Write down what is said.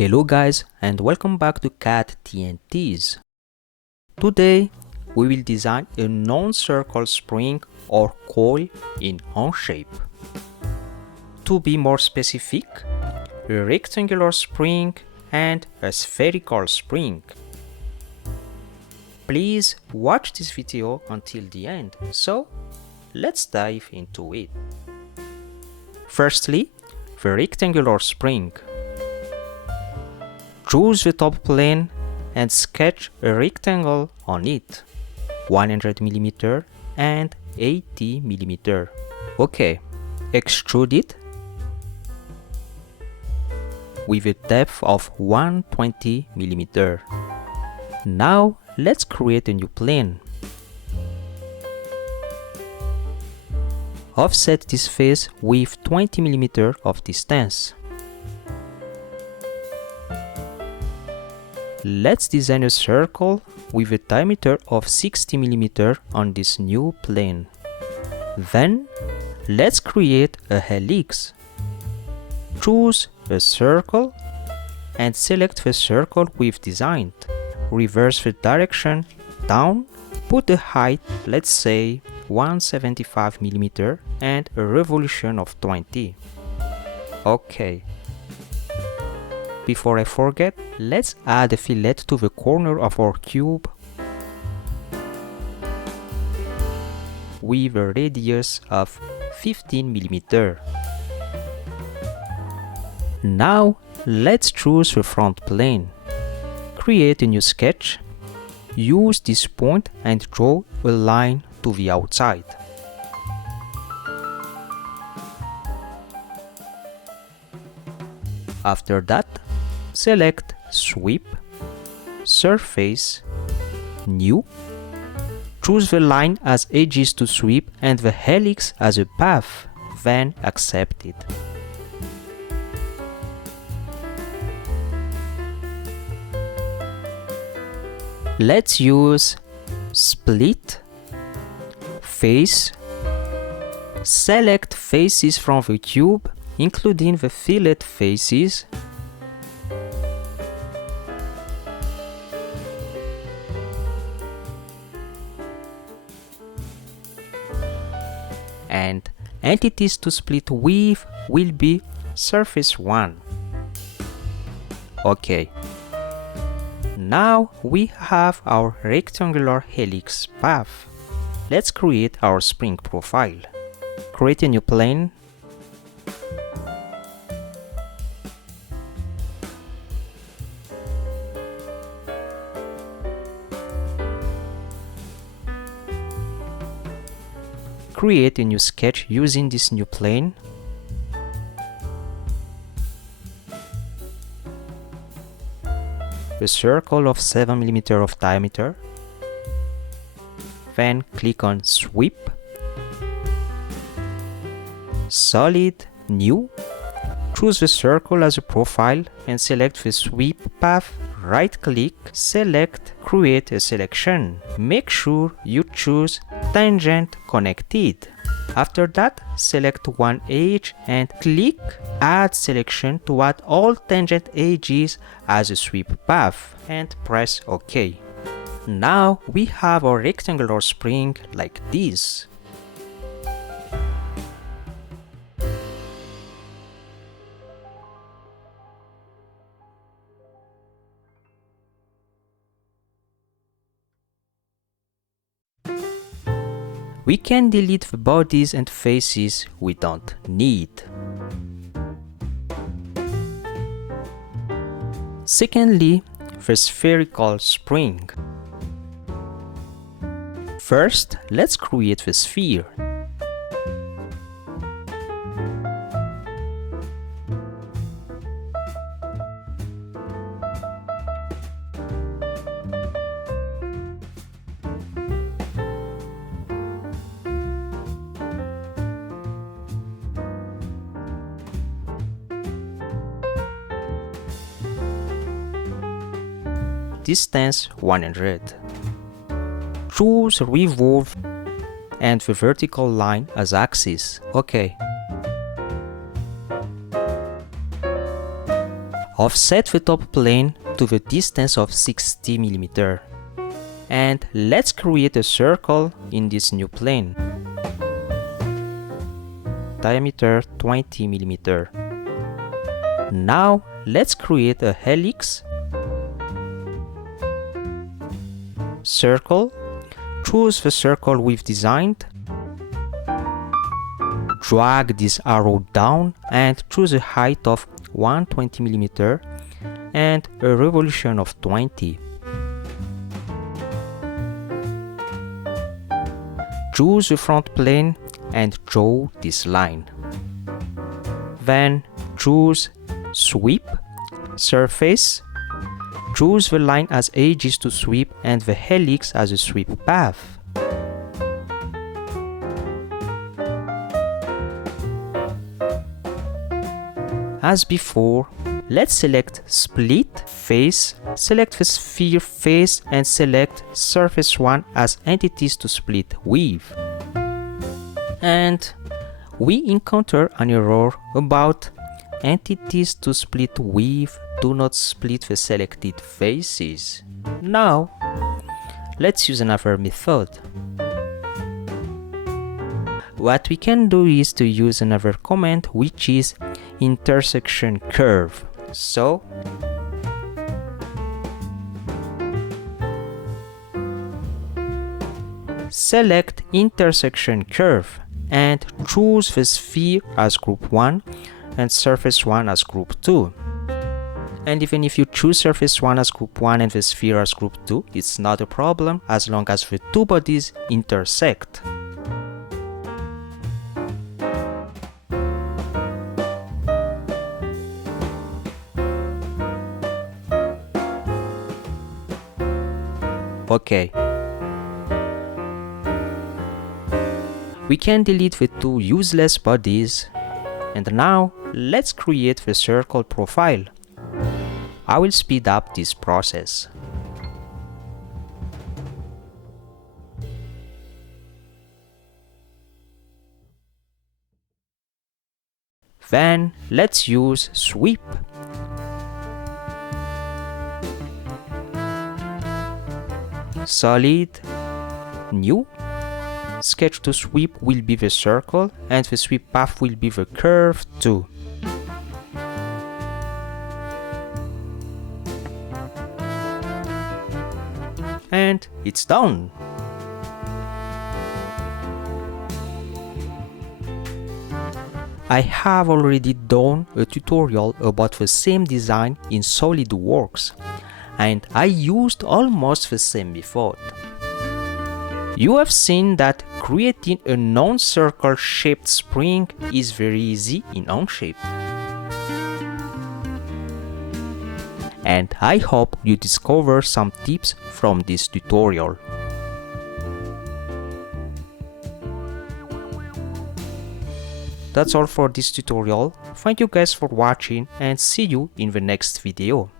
Hello guys and welcome back to CAD T&Ts. Today we will design a non-circle spring or coil in Onshape. To be more specific, a rectangular spring and a spherical spring. Please watch this video until the end, so let's dive into it. Firstly, the rectangular spring. Choose the top plane and sketch a rectangle on it, 100mm and 80mm. Okay, extrude it with a depth of 120mm. Now let's create a new plane. Offset this face with 20mm of distance. Let's design a circle with a diameter of 60mm on this new plane. Then, let's create a helix. Choose a circle and select the circle we've designed. Reverse the direction down, put the height, let's say 175mm and a revolution of 20. Okay. Before I forget, let's add a fillet to the corner of our cube with a radius of 15mm. Now let's choose the front plane. Create a new sketch. Use this point and draw a line to the outside. After that, select Sweep, Surface, New. Choose the line as edges to sweep and the helix as a path, then accept it. Let's use Split, Face. Select faces from the cube, including the fillet faces. And entities to split with will be surface 1. Okay. Now we have our rectangular helix path. Let's create our spring profile. Create a new plane. Create a new sketch using this new plane. A circle of 7mm of diameter. Then click on Sweep, Solid, New. Choose the circle as a profile and select the sweep path. Right click, select Create a selection. Make sure you choose Tangent Connected. After that, select one edge and click Add Selection to add all tangent edges as a sweep path and press OK. Now we have our rectangular spring like this. We can delete the bodies and faces we don't need. Secondly, the spherical spring. First, let's create the sphere. Distance 100. Choose Revolve and the vertical line as axis. OK. offset the top plane to the distance of 60 mm. And let's create a circle in this new plane. Diameter 20 mm. Now let's create a helix. Circle. Choose the circle we've designed. Drag this arrow down and choose a height of 120 mm and a revolution of 20. Choose the front plane and draw this line. Then choose Sweep, Surface. Choose the line as edges to sweep and the helix as a sweep path. As before, let's select Split Face, select the sphere face and select Surface 1 as entities to split with. And we encounter an error about entities to split with do not split the selected faces. Now, let's use another method. What we can do is to use another command, which is intersection curve. So select intersection curve and choose the sphere as group 1 and surface 1 as group 2. And even if you choose surface 1 as group 1 and the sphere as group 2, it's not a problem as long as the two bodies intersect. Okay. We can delete the two useless bodies. And now, let's create the circle profile. I will speed up this process. Then, let's use Sweep. Solid, New. Sketch to sweep will be the circle and the sweep path will be the curve too. And it's done! I have already done a tutorial about the same design in SolidWorks, and I used almost the same method. You have seen that creating a non-circle shaped spring is very easy in Onshape. And I hope you discover some tips from this tutorial. That's all for this tutorial. Thank you guys for watching and see you in the next video.